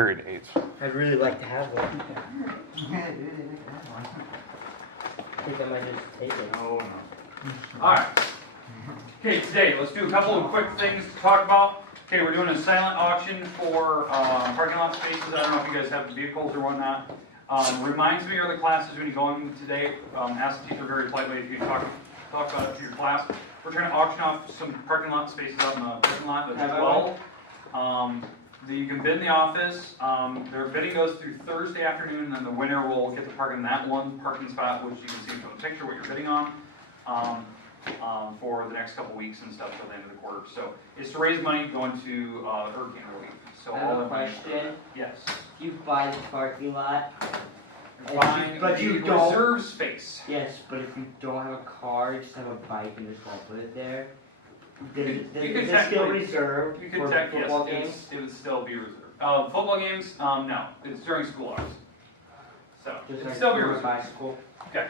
period aids. I'd really like to have one. Yeah, dude, they make that one. I think I might just take it. Oh, no. All right. Okay, today let's do a couple of quick things to talk about. Okay, we're doing a silent auction for parking lot spaces. I don't know if you guys have vehicles or whatnot. Reminds me of the classes when you go in today. Ask the teacher very politely if you can talk about it to your class. We're trying to auction off some parking lot spaces out in the parking lot as well. You can bid in the office. Their bidding goes through Thursday afternoon, and then the winner will get to park in that one parking spot, which you can see from the picture what you're bidding on, for the next couple weeks and stuff till the end of the quarter. So it's to raise money going to hurricane relief. So I have a question. Yes. You buy the parking lot, But you don't reserve space. Yes, but if you don't have a car, you just have a bike and just won't put it there. Is it still reserved for football games? It would still be reserved. Football games, no. It's during school hours. So, Just it'd like still be for a reserved. bicycle. Okay.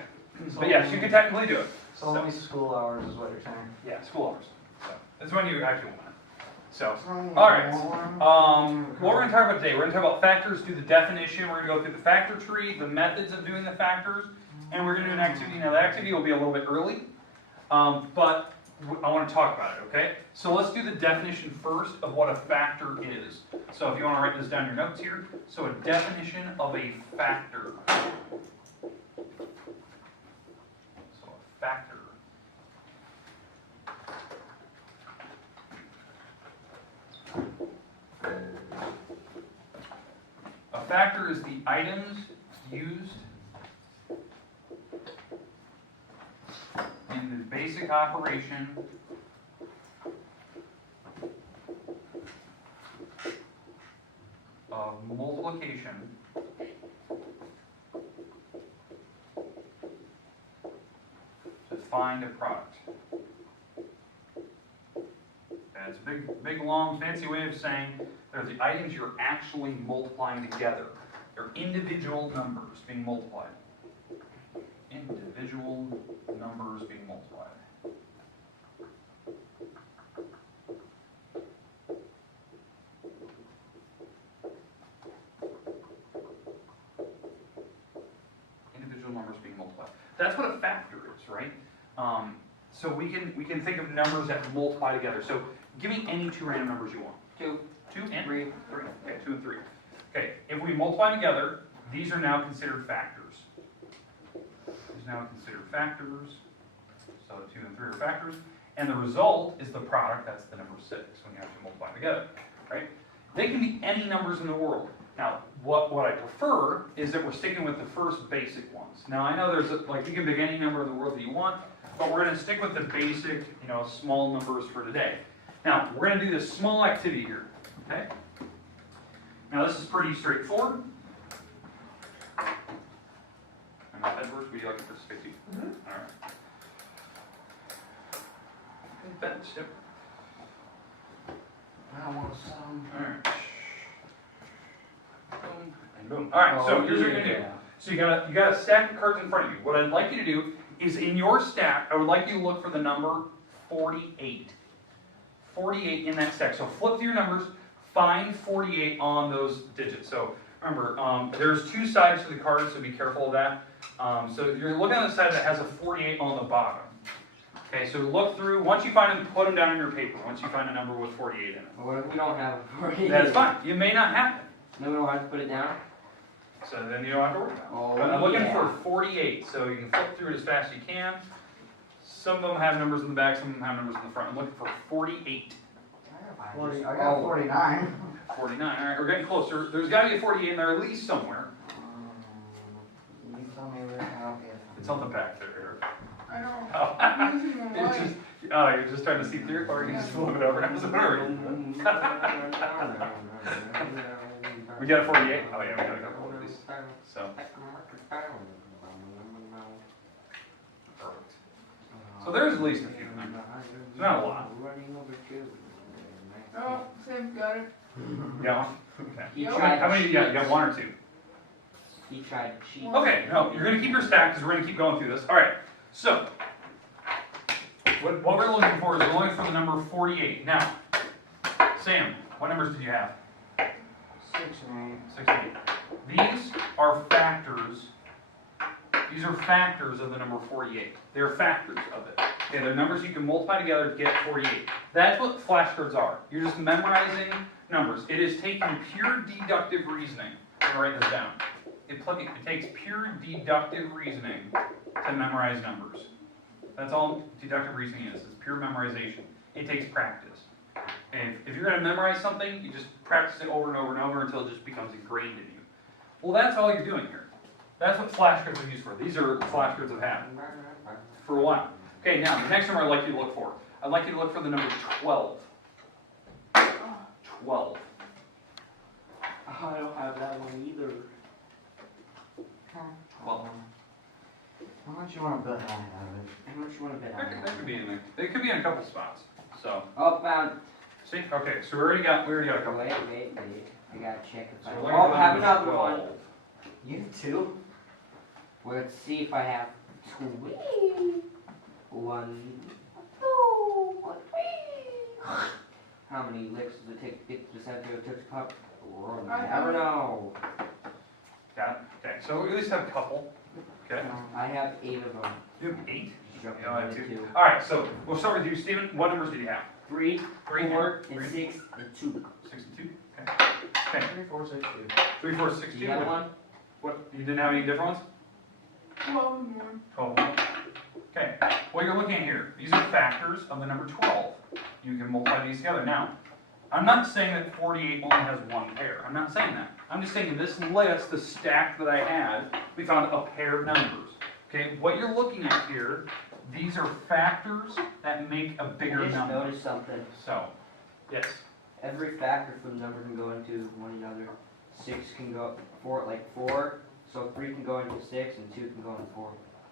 But yes, you can technically do it. So only school hours is what you're saying. Yeah, school hours. So, that's when you actually want it. So, alright. What we're going to talk about today, we're going to talk about factors, do the definition, we're going to go through the factor tree, the methods of doing the factors, and we're going to do an activity. Now, the activity will be a little bit early, but I want to talk about it, okay? So let's do the definition first of what a factor is. So if you want to write this down in your notes here. So a definition of a factor. So a factor. A factor is the items used in the basic operation of multiplication to find a product. And it's a big, long, fancy way of saying they're the items you're actually multiplying together. They're individual numbers being multiplied. Individual numbers being multiplied. Individual numbers being multiplied. That's what a factor is, right? So we can think of numbers that multiply together. So give me any two random numbers you want. 2, 2 and 3. 3. Okay, 2 and 3. Okay, if we multiply together, these are now considered factors. These are now considered factors. So 2 and 3 are factors. And the result is the product, that's the number 6 when you actually multiply together, right? They can be any numbers in the world. Now, what I prefer is that we're sticking with the first basic ones. Now, I know there's, you can pick any number in the world that you want, but we're going to stick with the basic, small numbers for today. Now, we're going to do this small activity here, okay? Now, this is pretty straightforward. And my head works, would you like to participate too? All right. Bench, yep. I want some. All right. Boom and boom. All right, so here's what you're going to do. So you got a stack of cards in front of you. What I'd like you to do is in your stack, I would like you to look for the number 48. 48 in that stack. So flip through your numbers, find 48 on those digits. So remember, there's two sides to the card, so be careful of that. So you're looking at the side that has a 48 on the bottom. Okay, so look through. Once you find them, put them down in your paper. Once you find a number with 48 in it. What if we don't have a 48? That's fine. You may not have it. No, we don't have to put it down? So then you don't have to worry about it. Oh, But I'm looking yeah. for 48, so you can flip through it as fast as you can. Some of them have numbers in the back, some of them have numbers in the front. I'm looking for 48. I got 49. 49, all right, we're getting closer. There's got to be a 48 in there at least somewhere. You can tell me where. Okay. It's on the back there, Eric. I know. Oh. I'm using my It's light. just, you're just trying to see through it, or you can just flip it over. We got a 48? Oh yeah, we got a couple of these. So, perfect. So there's at least a few. Not a lot. Oh, Sam got it. You got one? Okay. He How tried How many do you got? You got one or two? He tried to cheat. Okay, no, you're going to keep your stack because we're going to keep going through this. All right, so what we're looking for is we're looking for the number 48. Now, Sam, what numbers did you have? 6 and 6 and 8. These are factors. These are factors of the number 48. They're factors of it. Okay, they're numbers you can multiply together to get 48. That's what flashcards are. You're just memorizing numbers. It is taking pure deductive reasoning. I'm going to write this down. It takes pure deductive reasoning to memorize numbers. That's all deductive reasoning is. It's pure memorization. It takes practice. And if you're going to memorize something, you just practice it over and over and over until it just becomes ingrained in you. Well, that's all you're doing here. That's what flashcards are used for. These are flashcards I've had for a while. Okay, now the next number I'd like you to look for. I'd like you to look for the number 12. 12. I don't have that one either. 12. How much you want to bet I have it? How much you want to bet on That could be in there. It could be in a couple spots. So, Oh, found. see? Okay, so we already got a couple. Wait. I gotta check if So I. we're Oh, looking have for another number one. 12. You too. Well, let's see if I have two. One, two, three. How many licks does it take to get to the center of the Tootsie Pop? We'll never know. Got it? Okay, so we at least have a couple. Okay. I have 8 of them. You have 8? Yep, Yeah, I have two. 2. Alright, so we'll start with you, Stephen. What numbers did you have? 3, 3, 4, three. and 6, and 2. 6 and 2? Okay. 3, 4, 6, 2. 3, 4, 6, 2. You have one? What? You didn't have any different ones? 12 and 1. 12. Okay. What you're looking at here, these are factors of the number 12. You can multiply these together. Now, I'm not saying that 48 only has one pair. I'm not saying that. I'm just saying in this list, the stack that I had, we found a pair of numbers. Okay, what you're looking at here, these are factors that make a bigger I just number. noticed something. So, yes. Every factor for the number can go into one another. 6 can go, 4, so 3 can go into 6, and 2 can go into 4.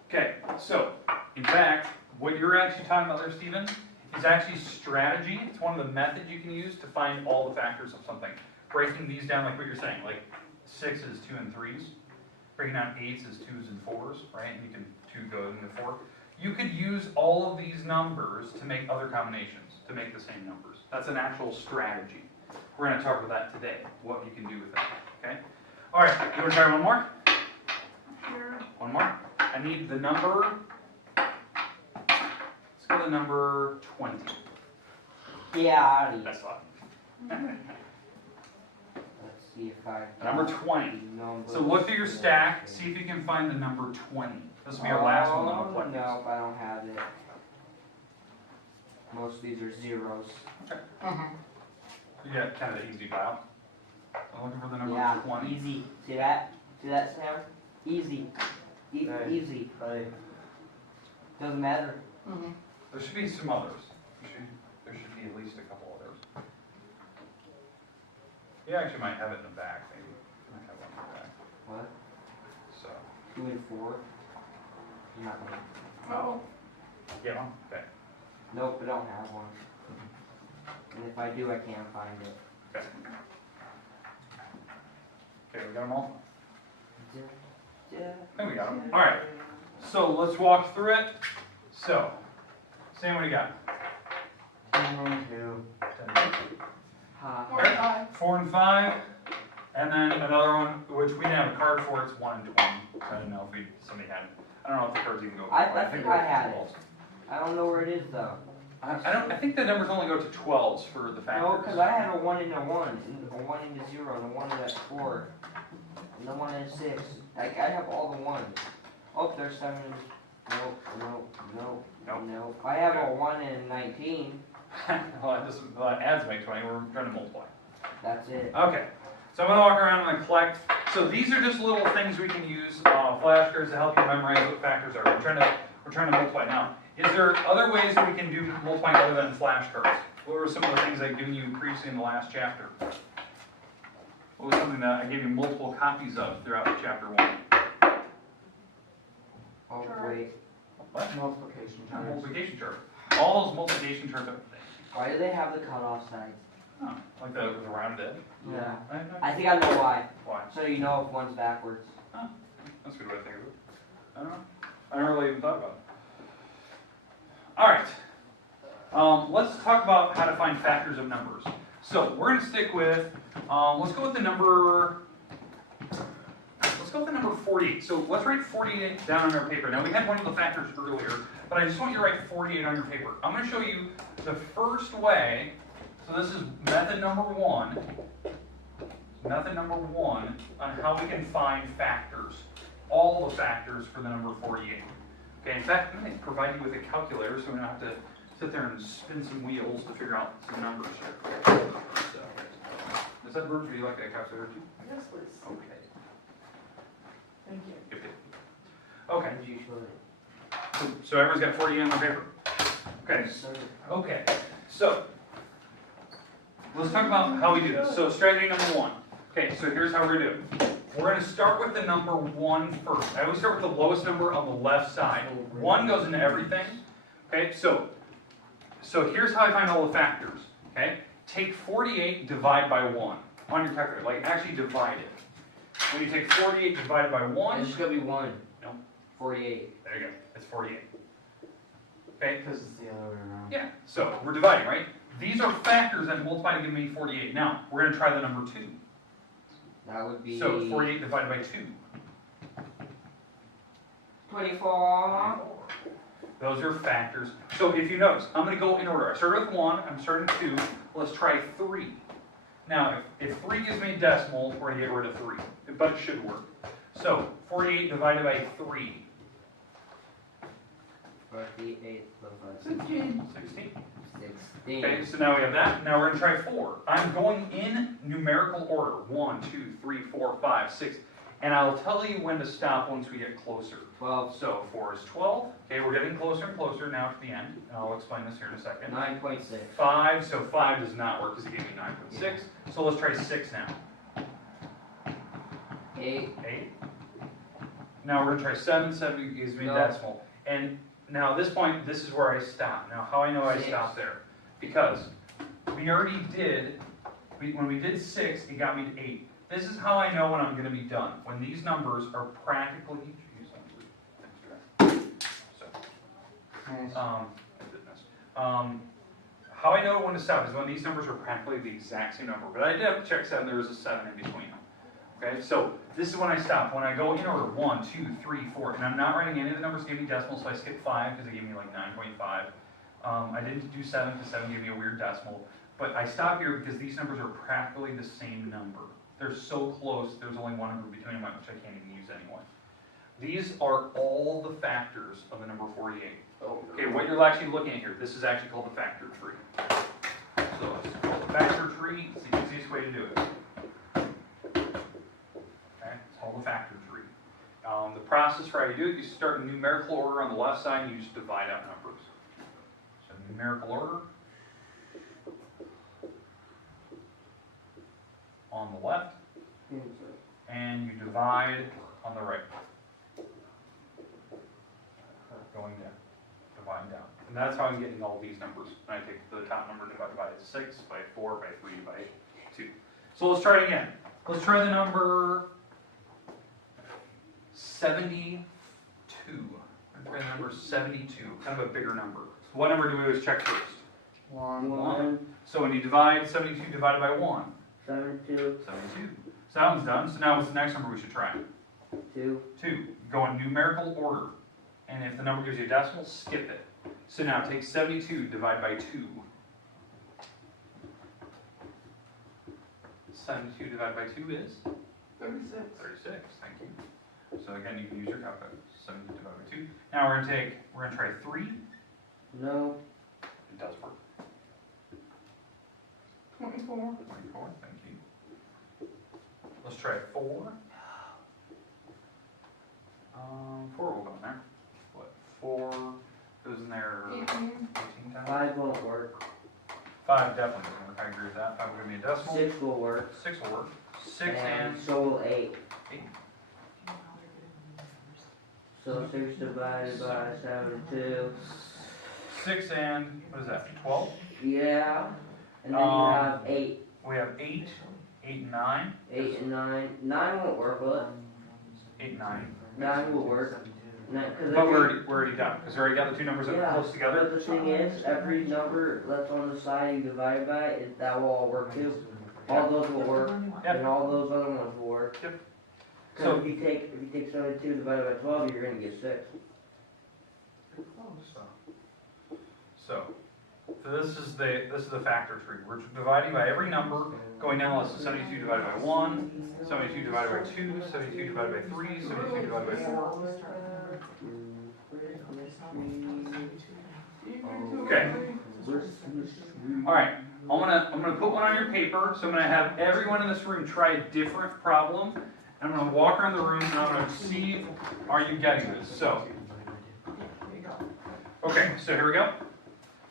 Okay, so, in fact, what you're actually talking about there, Stephen, is actually strategy. It's one of the methods you can use to find all the factors of something. Breaking these down like what you're saying, like 6 is 2 and 3s. Breaking down 8s is 2s and 4s, right? And you can 2 go into 4. You could use all of these numbers to make other combinations, to make the same numbers. That's an actual strategy. We're going to talk about that today, what you can do with that, okay? All right, you want to try one more? Sure. One more. I need the number, let's go to number 20. Yeah, I already. That's fine. Let's see if I. Number 20. So look through your stack, see if you can find the number 20. This will be our last one on the play. No, I don't have it. Most of these are zeros. You got kind of an easy file. I'm looking for the number Yeah, 20. easy. See that? See that, Sam? Easy. Hey. Easy. Hey. Doesn't matter. There should be some others. There should be at least a couple others. You actually might have it in the back, maybe. You might have one in the back. What? So, 2 and 4? Not me. Oh. yeah, okay. Nope, I don't have one. And if I do, I can't find it. Okay. Okay, we got them all? I think we got them. All right. So let's walk through it. So, Sam, what do you got? 2. Ha. 4 and 5. 4 and 5, and then another one, which we didn't have a card for, it's 1 and 20. So I didn't know if somebody had it. I don't know if the cards even go. I think I had it. 12s. I don't know where it is though. I think the numbers only go to 12s for the factors. No, because I had a 1 and a 1, and a 1 and a 0, and a 1 and a 4, and a 1 and a 6. Like, I have all the 1s. Oh, there's 7. Nope. I have a 1 and a 19. Well, that adds make 20. We're trying to multiply. That's it. Okay. So I'm going to walk around and collect. So these are just little things we can use, flashcards, to help you memorize what factors are. We're trying to multiply. Now, is there other ways we can do multiplying other than flashcards? What were some of the things I've given you previously in the last chapter? What was something that I gave you multiple copies of throughout chapter 1? Oh, Sure. wait. What? Multiplication charts. Multiplication chart. All those multiplication charts are things. Why do they have the cutoff sides? Oh, like the rounded edge? Yeah. Right? I think I know why. Why? So you know if one's backwards. That's a good way to think of it. I don't know. I never really even thought about it. All right. Let's talk about how to find factors of numbers. So we're going to stick with, let's go with the number 48. So let's write 48 down on our paper. Now we had one of the factors earlier, but I just want you to write 48 on your paper. I'm going to show you the first way. So this is method number one. Method number one on how we can find factors. All the factors for the number 48. Okay, in fact, I'm going to provide you with a calculator so we don't have to sit there and spin some wheels to figure out some numbers here. So, does that work? Would you like a calculator too? Yes, please. Okay. Thank you. Good, good. Okay, Did you show it? so everyone's got 48 on their paper. Okay, Yes, sir. okay. So, let's talk about how we do this. So, strategy number one. Okay, so here's how we're going to do it. We're going to start with the number 1 first. I always start with the lowest number on the left side. 1 goes into everything. Okay, so here's how I find all the factors. Okay, take 48, divide by 1 on your calculator. Like, actually divide it. When you take 48 divided by 1, It's just gonna be 1. No. 48. there you go. It's 48. Okay, Because it's the other way around. yeah. So we're dividing, right? These are factors that multiply to give me 48. Now we're going to try the number 2. That would be. So 48 divided by 2. 24. Those are factors. So if you notice, I'm going to go in order. I started with 1, I'm starting 2. Let's try 3. Now, if 3 gives me a decimal, we're going to get rid of 3. But it should work. So 48 divided by 3. 48 plus 15. 16. 16. Okay, so now we have that. Now we're going to try 4. I'm going in numerical order. 1, 2, 3, 4, 5, 6. And I'll tell you when to stop once we get closer. 12. So 4 is 12. Okay, we're getting closer and closer now to the end. And I'll explain this here in a second. 9.6. 5, so 5 does not work because it gave me 9.6. So let's try 6 now. 8. 8. Now we're going to try 7. 7 gives me a No. decimal. And now at this point, this is where I stop. Now how I know I 6. stopped there? Because we already did, when we did 6, it got me to 8. This is how I know when I'm going to be done. When these numbers are practically, so, Nice. how I know when to stop is when these numbers are practically the exact same number. But I did have to check 7, there was a 7 in between them. Okay, so this is when I stop. When I go in order 1, 2, 3, 4, and I'm not writing any of the numbers that gave me decimals, so I skipped 5 because it gave me like 9.5. I didn't do 7 because 7 gave me a weird decimal. But I stop here because these numbers are practically the same number. They're so close, there's only one number between them, which I can't even use anyway. These are all the factors of the number 48. Oh, Okay, what you're actually looking at here, this is actually called the factor tree. So it's called the factor tree, it's the easiest way to do it. Okay, it's called the factor tree. The process for how you do it, you start in numerical order on the left side and you just divide out numbers. So numerical order. On the left, and you divide on the right. Going down, dividing down. And that's how I'm getting all these numbers. And I take the top number divided by 6, by 4, by 3, by 2. So let's try it again. Let's try the number 72. Let's try the number 72, kind of a bigger number. So what number do we always check first? 1. So when you divide 72 divided by 1, 72. 72. So that one's done. So now what's the next number we should try? 2. 2. Go in numerical order. And if the number gives you a decimal, skip it. So now take 72, divide by 2. 72 divided by 2 is? 36. 36. Thank you. So again, you can use your calculator. 72 divided by 2. Now we're going to try 3. No. It does work. 24. 24. Thank you. Let's try 4. 4 will go in there. What? 4 goes in there 18. 18 times? 5 won't work. 5 definitely doesn't work. I agree with that. 5 will give me a decimal. 6 will work. 6 will work. 6 and so will 8. 8. So 6 divided by 72. 6 and, what is that, 12? Yeah. And then you have 8. We have 8, 8 and 9. 8 and 9. 9 won't work, will it? 8 and 9. 9 will work. But we're already done, because we already got the two numbers that are Yeah, close together. but the thing is, every number that's on the side you divide by, that will all work too. All those will work, Yeah. and all those other ones will work. Yep. Cause So- if you take 72 divided by 12, you're gonna get 6. So this is the factor tree. We're dividing by every number, going down the list. So 72 divided by 1, 72 divided by 2, 72 divided by 3, 72 divided by 4. Okay. All right. I'm gonna put one on your paper. So I'm gonna have everyone in this room try a different problem. And I'm gonna walk around the room and I'm gonna see, are you getting this? So, okay. So here we go.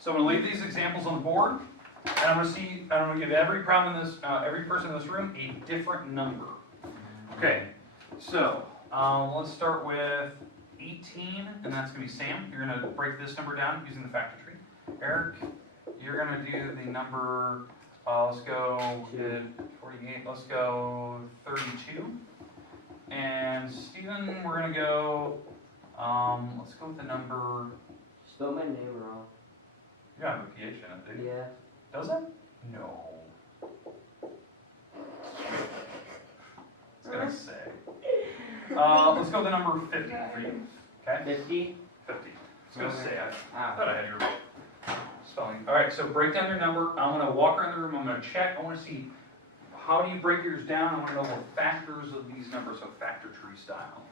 So I'm gonna leave these examples on the board, and I'm gonna give every problem in this, every person in this room a different number. Okay. So let's start with 18, and that's gonna be Sam. You're gonna break this number down using the factor tree. Eric, you're gonna do the number. Let's go with 48. Let's go 32. And Stephen, we're gonna go. Let's go with the number. Spell my name wrong. You don't have a PH in it, do you? Yeah. Does it? No. It's gonna say. Let's go with the number 50 for you. Okay? 50? 50. It's gonna say. I Ah. thought I had your spelling. Alright, so break down your number. I'm gonna walk around the room. I'm gonna check. I wanna see how do you break yours down. I wanna know the factors of these numbers, so factor tree style.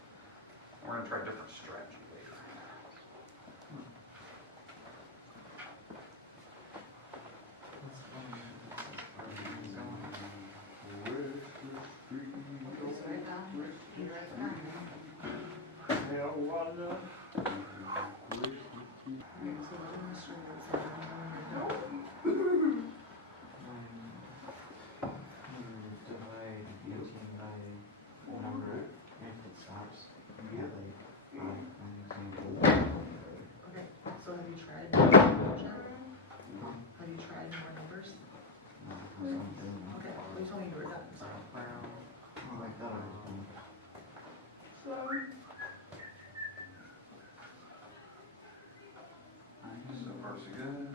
And we're gonna try a different strategy later. Divide 18 by number if it stops. Yeah, Okay, so have you tried more numbers? Have you tried more numbers? Okay, well, you told me you were done, so. Oh, I thought I was done. So far, so good.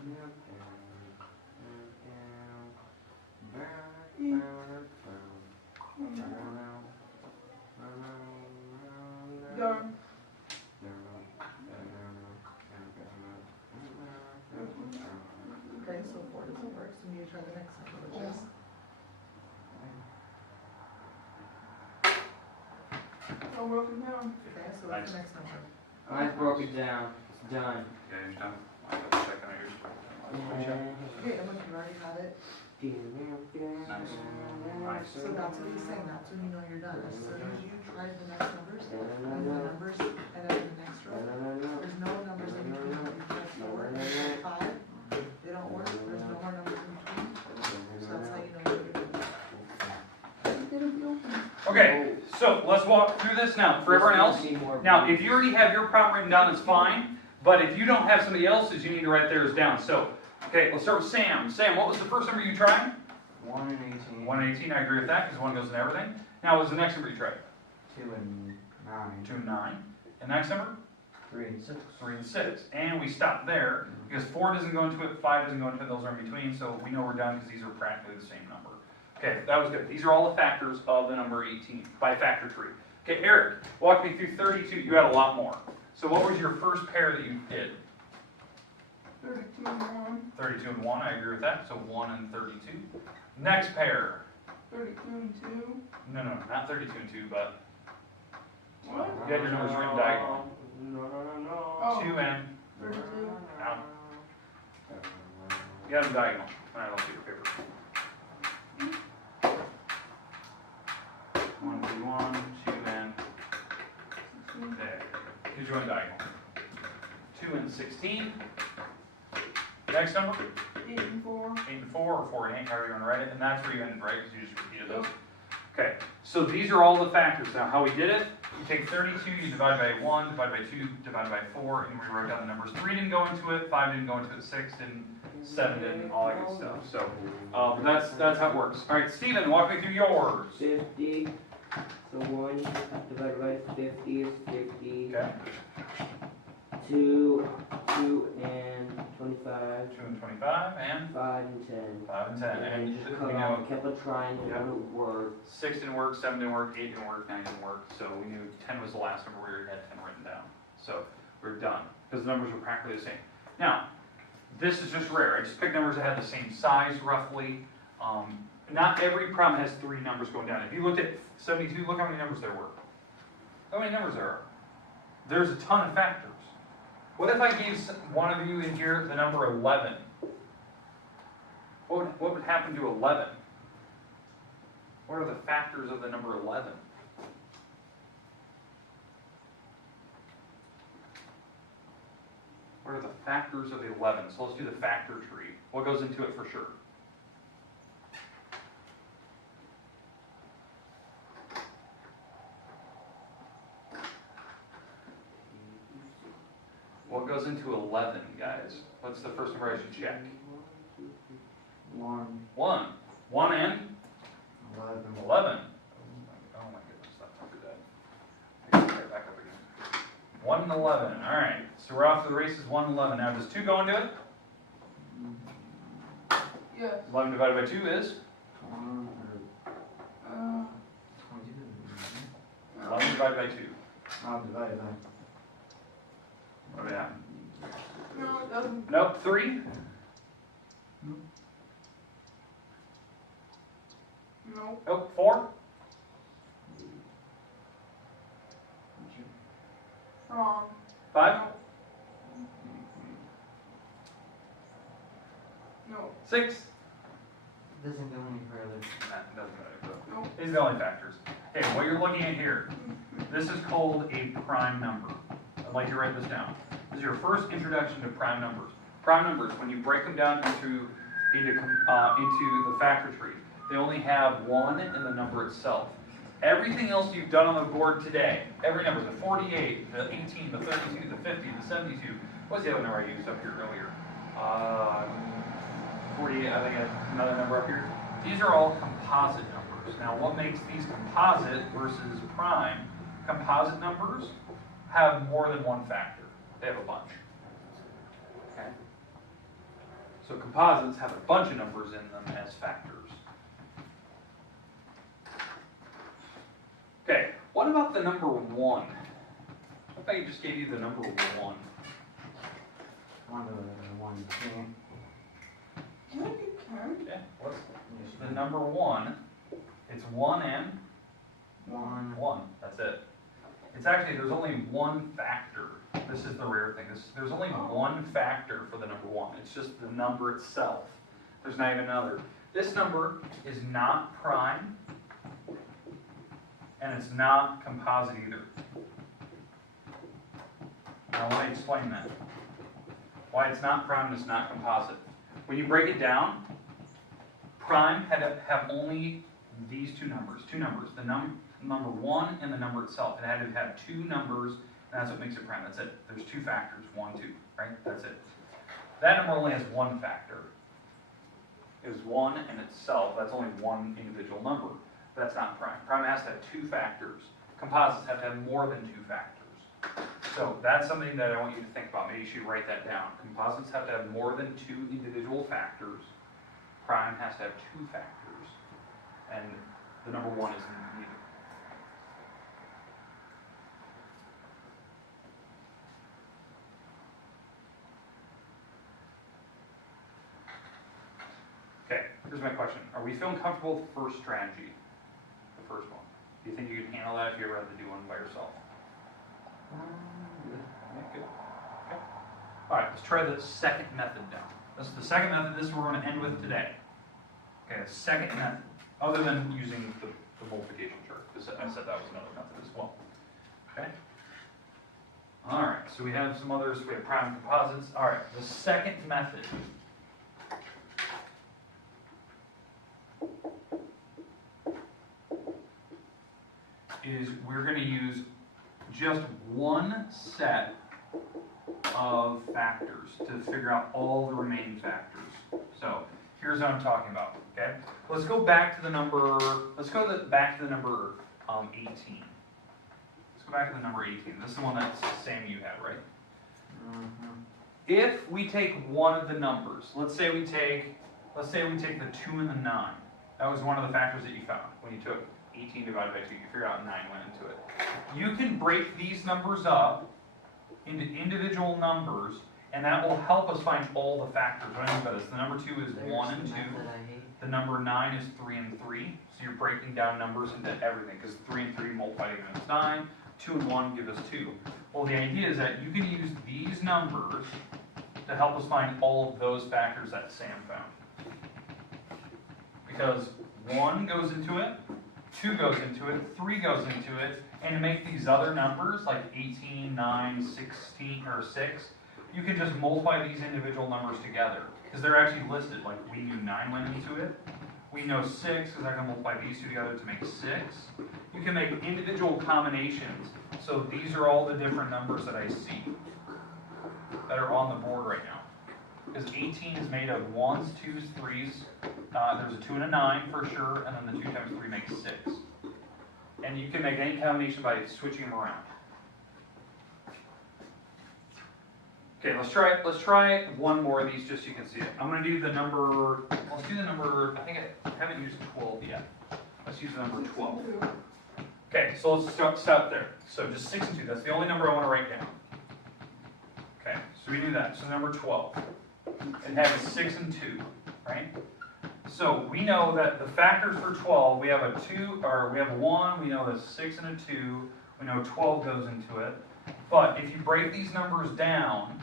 Done. Okay, so 4 doesn't work, so we need to try the next number, which is. Oh, broken down. Okay, so what's the next number? Mine's broken down. It's done. Yeah, you're done. I have to check on yours. Okay, and look, you already have it. Nice. So that's what he's saying, that's when you know you're done. As soon as you try the next numbers, and the numbers, and then the next row, there's no numbers in between. You try 4, 5, they don't work, there's no more numbers in between. So that's how you know you're done. Okay, so let's walk through this now for everyone else. Now, if you already have your problem written down, that's fine. But if you don't have somebody else's, you need to write theirs down. So, okay, let's start with Sam. Sam, what was the first number you tried? 1 and 18. 1 and 18, I agree with that, because 1 goes in everything. Now, what was the next number you tried? 2 and 9. 2 and 9. And next number? 3 and 6. 3 and 6. And we stop there, because 4 doesn't go into it, 5 doesn't go into it, those are in between, so we know we're done, because these are practically the same number. Okay, that was good. These are all the factors of the number 18, by factor tree. Okay, Eric, walk me through 32, you had a lot more. So what was your first pair that you did? 32 and 1. 32 and 1, I agree with that, so 1 and 32. Next pair. 32 and 2. No, not 32 and 2, but What? you had your numbers written diagonal. Oh. 2 and, 32. no. You had them diagonal. Alright, I'll see your paper. 1, 2, 1, 2 and, there. Here's your one diagonal. 2 and 16. Next number? 8 and 4. 8 and 4, or 4 and 8, however you want to write it, and that's where you ended, right? Because you just repeated those. Okay, so these are all the factors. Now, how we did it, you take 32, you divide by 1, divide by 2, divide by 4, and we wrote down the numbers. 3 didn't go into it, 5 didn't go into it, 6 didn't, 7 didn't, all that good stuff. So, that's how it works. All right, Steven, walk me through yours. 50. So 1 divided by 50 is 50. Okay. 2, 2 and 25, 2 and 25, and 5 and 10. 5 and 10. And And just we cut know off, kept a triangle, Yep. one word. 6 didn't work, 7 didn't work, 8 didn't work, 9 didn't work. So we knew 10 was the last number. We already had 10 written down. So we're done because the numbers were practically the same. Now, this is just rare. I just picked numbers that had the same size roughly. Not every problem has 3 numbers going down. If you looked at 72, look how many numbers there were. How many numbers there are? There's a ton of factors. What if I gave one of you in here the number 11? What would happen to 11? What are the factors of the number 11? What are the factors of the 11? So let's do the factor tree. What goes into it for sure? What goes into 11, guys? What's the first number I should check? 1, 1. 1 and 11. 11. Oh my goodness, that's not good. I can right back up again. 1 and 11. All right. So we're off to the races. 1 and 11. Now, does 2 go into it? Yes. 11 divided by 2 is? 11 divided by 2. I'll divide that. What do we have? No, it doesn't. Nope. 3? No. Nope. 4? Wrong. 5? No. 6? Doesn't go any further. That doesn't matter. Nope. These are the only factors. Okay, what you're looking at here, this is called a prime number. I'd like you to write this down. This is your first introduction to prime numbers. Prime numbers, when you break them down into the factor tree, they only have 1 in the number itself. Everything else you've done on the board today, every number, the 48, the 18, the 32, the 50, the 72, what's the other number I used up here earlier? 48, I think that's another number up here. These are all composite numbers. Now, what makes these composite versus prime? Composite numbers have more than one factor. They have a bunch. Okay? So composites have a bunch of numbers in them as factors. Okay, what about the number 1? What if I just gave you the number 1? 1 to 1, 10. Can I get card? Okay, what's the number 1? It's 1 and 1. 1. That's it. It's actually, there's only one factor. This is the rare thing. There's only one factor for the number 1. It's just the number itself. There's not even another. This number is not prime, and it's not composite either. Now let me explain that. Why it's not prime and it's not composite. When you break it down, prime had to have only these two numbers. The number 1 and the number itself. It had to have 2 numbers, and that's what makes it prime. That's it. There's 2 factors, 1, 2, right? That's it. That number only has 1 factor. It was 1 in itself. That's only one individual number. That's not prime. Prime has to have 2 factors. Composites have to have more than 2 factors. So that's something that I want you to think about. Maybe you should write that down. Composites have to have more than 2 individual factors. Prime has to have 2 factors. And the number 1 is neither. Okay, here's my question. Are we feeling comfortable with the first strategy? The first one. Do you think you can handle that if you ever had to do one by yourself? Yeah, good. Okay. All right, let's try the second method now. This is the second method. This is what we're going to end with today. Okay, the second method, other than using the multiplication chart. I said that was another method as well. Okay. All right, so we have some others. We have prime composites. All right, the second method. Is we're going to use just one set of factors to figure out all the remaining factors. So here's what I'm talking about. Okay, let's go back to the number. Let's go back to the number 18. Let's go back to the number 18. This is the one that Sam you had, right? If we take one of the numbers, let's say we take the 2 and the 9. That was one of the factors that you found when you took 18 divided by 2. You figure out 9 went into it. You can break these numbers up into individual numbers, and that will help us find all the factors. What I mean by this, the number 2 is 1 and 2. The number 9 is 3 and 3. So you're breaking down numbers into everything, because 3 and 3 multiplied to give us 9. 2 and 1 give us 2. Well, the idea is that you can use these numbers to help us find all of those factors that Sam found. Because 1 goes into it, 2 goes into it, 3 goes into it, and to make these other numbers, like 18, 9, 16, or 6, you can just multiply these individual numbers together. Because they're actually listed, like we knew 9 went into it. We know 6, because I can multiply these two together to make 6. You can make individual combinations. So these are all the different numbers that I see that are on the board right now. Because 18 is made of 1s, 2s, 3s. There's a 2 and a 9 for sure, and then the 2 times 3 makes 6. And you can make any combination by switching them around. Okay, let's try one more of these just so you can see it. I'm going to do the number, let's do the number, I think I haven't used 12 yet. Let's use the number 12. Okay, so let's stop there. So just 6 and 2, that's the only number I want to write down. Okay, so we do that. So number 12. It has 6 and 2, right? So we know that the factors for 12, we have a 2, or we have a 1, we know there's 6 and a 2, we know 12 goes into it. But if you break these numbers down,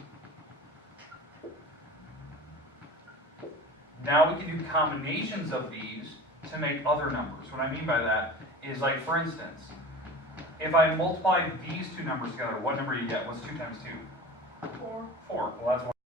now we can do combinations of these to make other numbers. What I mean by that is, like, for instance, if I multiply these two numbers together, what number do you get? What's 2 times 2? 4. 4. Well, that's one.